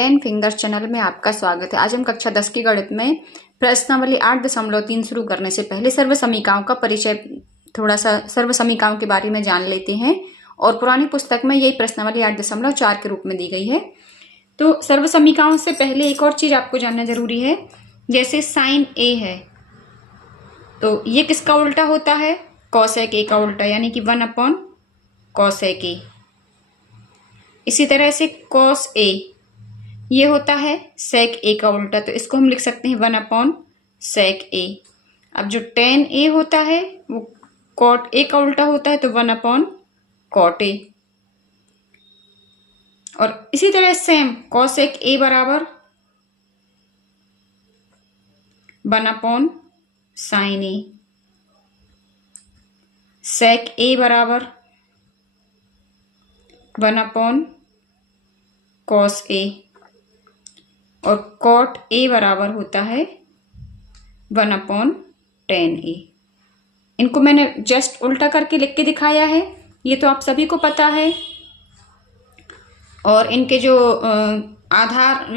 10 finger channel में आपका स्वागत है। आज हम कक्षा 10 की गणित में प्रश्नावली 8.3 शुरू करने से पहले सर्व समीकरणों का परिचय, थोड़ा सा सर्व समीकरणों के बारे में जान लेते हैं। और पुरानी पुस्तक में यही प्रश्नावली 8.4 के रूप में दी गई है। तो सर्व समीकरणों से पहले एक और चीज आपको जानना जरूरी है। जैसे साइन ए है तो ये किसका उल्टा होता है? कॉसेक ए का उल्टा, यानी कि 1/कॉसेक ए। इसी तरह से कॉस ए ये होता है सेक ए का उल्टा, तो इसको हम लिख सकते हैं 1/सेक ए। अब जो टेन ए होता है वो कॉट ए का उल्टा होता है, तो 1/कॉट ए। और इसी तरह सेम कॉसेक ए बराबर 1/साइन ए, सेक ए बराबर 1/कॉस ए, और कॉट ए बराबर होता है 1/टेन ए। इनको मैंने जस्ट उल्टा करके लिख के दिखाया है, ये तो आप सभी को पता है। और इनके जो आधार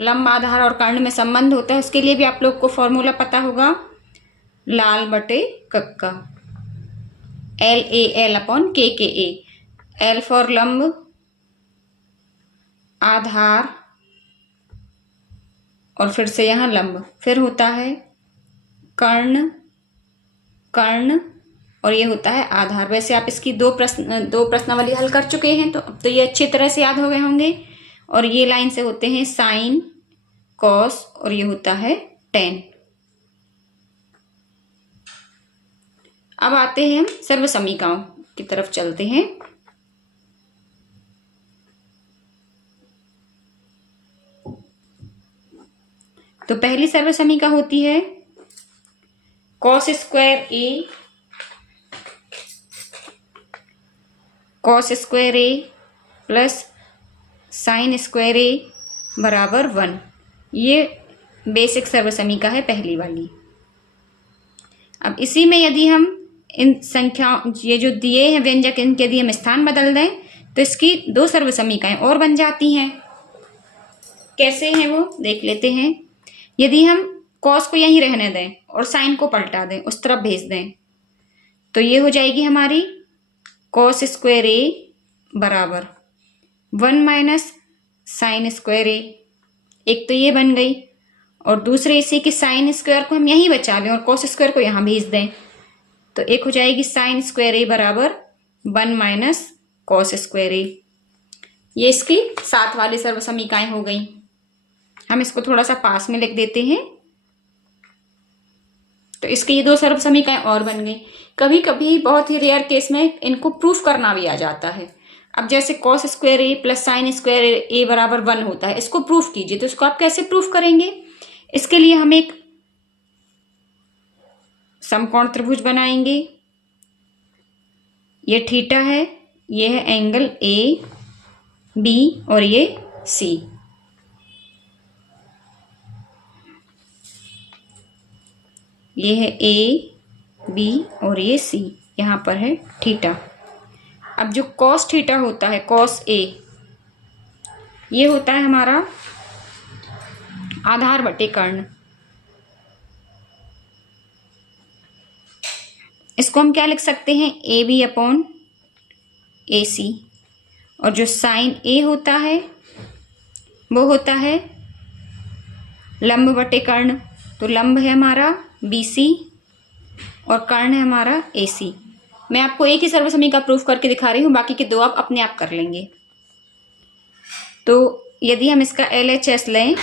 लंब आधार और कर्ण में संबंध होता है उसके लिए भी आप लोग को फॉर्मूला पता होगा, लाल बटे कक्का, LAL/KKA। L फॉर लंब आधार और फिर से यहाँ लंब, फिर होता है कर्ण और ये होता है आधार। वैसे आप इसकी दो प्रश्नावली हल कर चुके हैं, तो ये अच्छी तरह से याद हो गए होंगे। और ये लाइन से होते हैं साइन, कॉस, और ये होता है टेन। अब आते हैं हम सर्व समीकरणों की तरफ चलते हैं। तो पहली सर्व समीकरण होती है कॉस स्क्वायर ए प्लस साइन स्क्वायर ए बराबर 1। ये बेसिक सर्व समीकरण है पहली वाली। अब इसी में यदि हम इन संख्याओं, ये जो दिए हैं व्यंजक, इनके यदि हम स्थान बदल दें तो इसकी दो सर्व समीकरण और बन जाती हैं। कैसे हैं वो देख लेते हैं। यदि हम कॉस को यहीं रहने दें और साइन को पलटा दें, उस तरफ भेज दें, तो ये हो जाएगी हमारी कॉस स्क्वायर ए बराबर 1 - साइन स्क्वायर ए। एक तो ये बन गई, और दूसरे इसी की साइन स्क्वायर को हम यहीं बचा लें और कॉस स्क्वायर को यहां भेज दें, तो एक हो जाएगी साइन स्क्वायर ए बराबर 1 - कॉस स्क्वायर ए। ये इसकी साथ वाली सर्व समीकरण हो गई। हम इसको थोड़ा सा पास में लिख देते हैं, तो इसके ये दो सर्व समीकरण और बन गई। कभी कभी बहुत ही रेयर केस में इनको प्रूफ करना भी आ जाता है। अब जैसे कॉस स्क्वायर ए प्लस साइन स्क्वायर ए बराबर 1 होता है, इसको प्रूफ कीजिए, तो इसको आप कैसे प्रूफ करेंगे? इसके लिए हम एक समकोण त्रिभुज बनाएंगे। ये थीटा है, ये है एंगल ए बी, और ये सी। ये है ए बी और ये सी, यहां पर है थीटा। अब जो कॉस थीटा होता है, कॉस ए, ये होता है हमारा आधार बटे कर्ण। इसको हम क्या लिख सकते हैं? AB/AC। और जो साइन ए होता है वो होता है लंब बटे कर्ण, तो लंब है हमारा BC और कर्ण है हमारा AC। मैं आपको एक ही सर्व समीकरण प्रूफ करके दिखा रही हूँ, बाकी के दो आप अपने आप कर लेंगे। तो यदि हम इसका LHS लें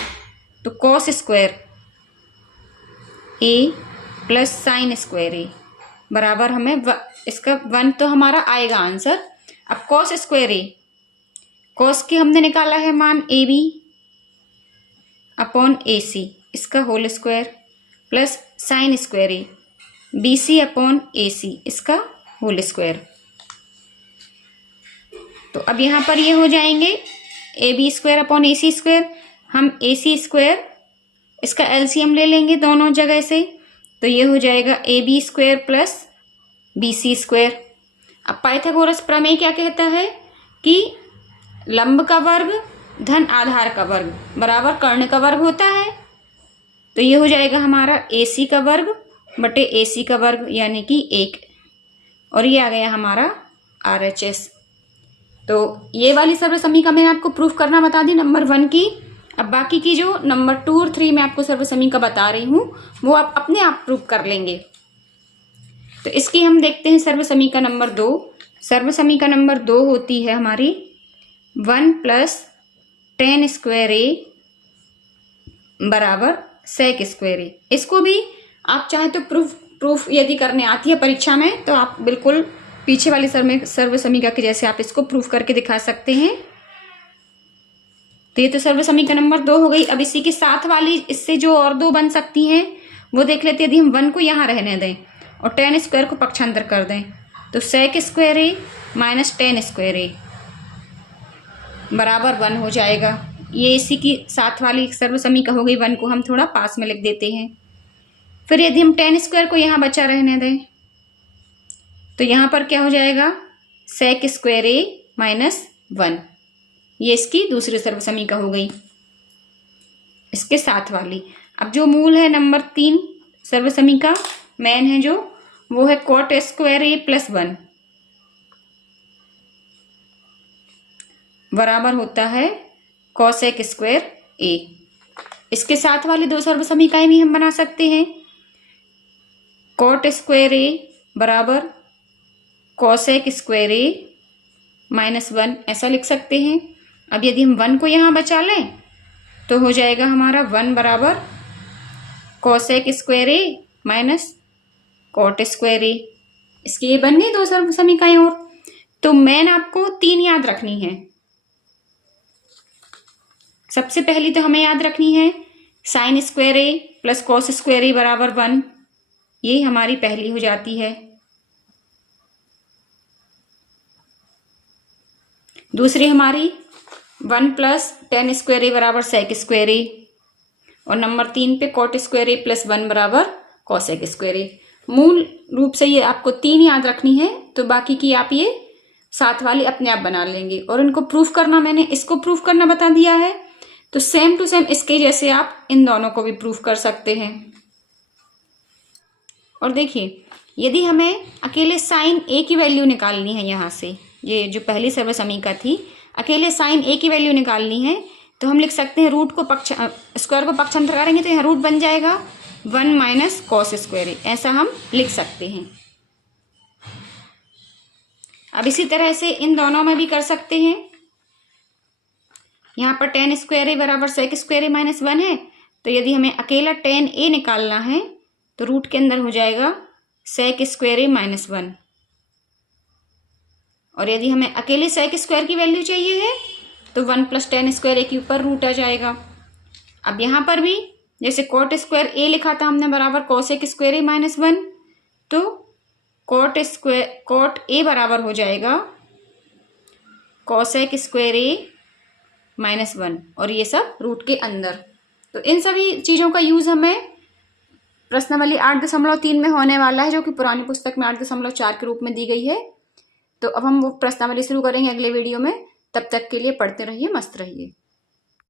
तो कॉस स्क्वायर ए प्लस साइन स्क्वायर ए बराबर हमें इसका 1 तो हमारा आएगा आंसर। अब कॉस स्क्वायर ए, कॉस की हमने निकाला है मान AB/AC, इसका whole square, plus sine square A BC/AC, इसका होल स्क्वायर। तो अब यहां पर ये हो जाएंगे AB²/AC²। हम AC² इसका LCM ले लेंगे दोनों जगह से, तो ये हो जाएगा AB² प्लस BC²। अब पाइथागोरस प्रमेय क्या कहता है कि लंब का वर्ग धन आधार का वर्ग बराबर कर्ण का वर्ग होता है। तो ये हो जाएगा हमारा AC का वर्ग बटे AC का वर्ग यानी कि 1, और ये आ गया हमारा RHS। तो ये वाली सर्व समीकरण मैंने आपको प्रूफ करना बता दी नंबर 1 की। अब बाकी की जो नंबर 2 और 3 मैं आपको सर्व समीकरण बता रही हूँ वो आप अपने आप प्रूफ कर लेंगे। तो इसकी हम देखते हैं सर्व समीकरण नंबर 2। सर्व समीकरण नंबर 2 होती है हमारी 1 + tan स्क्वायर A बराबर sec स्क्वायर A। इसको भी आप चाहे तो प्रूफ यदि करने आती है परीक्षा में तो आप बिल्कुल पीछे वाली सर्व समीकरण के जैसे आप इसको प्रूफ करके दिखा सकते हैं। तो ये तो सर्व समीकरण नंबर 2 हो गई। अब इसी के साथ वाली इससे जो और 2 बन सकती हैं वो देख लेते हैं। यदि हम 1 को यहाँ रहने दें और tan स्क्वायर को पक्षांतर कर दें तो sec square A minus tan square A बराबर 1 हो जाएगा। ये इसी की साथ वाली सर्व समीकरण हो गई। 1 को हम थोड़ा पास में लिख देते हैं। फिर यदि हम tan स्क्वायर को यहाँ बचा रहने दें तो यहाँ पर क्या हो जाएगा sec स्क्वायर A माइनस 1। ये इसकी दूसरी सर्व समीकरण हो गई इसके साथ वाली। अब जो मूल है नंबर 3 सर्व समीकरण मेन है जो वो है cot स्क्वायर A प्लस 1 बराबर होता है cosec स्क्वायर A। इसके साथ वाली 2 सर्व समीकरण भी हम बना सकते हैं। cot स्क्वायर A बराबर cosec स्क्वायर A माइनस 1 ऐसा लिख सकते हैं। अब यदि हम 1 को यहाँ बचा लें तो हो जाएगा हमारा 1 बराबर cosec square A minus cot square A। इसकी ये बन गई 2 सर्व समीकरण। और तो मेन आपको 3 याद रखनी है। सबसे पहली तो हमें याद रखनी है sin square A plus cos square A बराबर 1। ये हमारी पहली हो जाती है। दूसरी हमारी 1 + tan स्क्वायर A बराबर sec स्क्वायर A, और नंबर 3 पे cot स्क्वायर A प्लस 1 बराबर cosec स्क्वायर A। मूल रूप से ये आपको 3 याद रखनी है। तो बाकी की आप ये साथ वाली अपने आप बना लेंगे। और इनको प्रूफ करना मैंने इसको प्रूफ करना बता दिया है। तो सेम टू सेम इसके जैसे आप इन दोनों को भी प्रूफ कर सकते हैं। और देखिए यदि हमें अकेले sin A की वैल्यू निकालनी है, यहाँ से ये जो पहली सर्व समीकरण थी अकेले sin A की वैल्यू निकालनी है तो हम लिख सकते हैं रूट को स्क्वायर को पक्षांतर करेंगे तो यहाँ रूट बन जाएगा 1 माइनस cos स्क्वायर A। ऐसा हम लिख सकते हैं। अब इसी तरह से इन दोनों में भी कर सकते हैं। यहाँ पर tan स्क्वायर A बराबर sec स्क्वायर A माइनस 1 है। तो यदि हमें अकेला tan A निकालना है तो रूट के अंदर हो जाएगा sec स्क्वायर A माइनस 1। और यदि हमें अकेले sec स्क्वायर की वैल्यू चाहिए है तो 1 + tan स्क्वायर A के ऊपर रूट आ जाएगा। अब यहाँ पर भी जैसे cot स्क्वायर A लिखा था हमने बराबर cosec स्क्वायर A माइनस 1, तो cot A बराबर हो जाएगा cosec स्क्वायर A माइनस 1, और ये सब रूट के अंदर। तो इन सभी चीज़ों का यूज़ हमें प्रश्नावली 8.3 में होने वाला है, जो कि पुरानी पुस्तक में 8.4 के रूप में दी गई है। तो अब हम वो प्रश्नावली शुरू करेंगे अगले वीडियो में। तब तक के लिए पढ़ते रहिए, मस्त रहिए।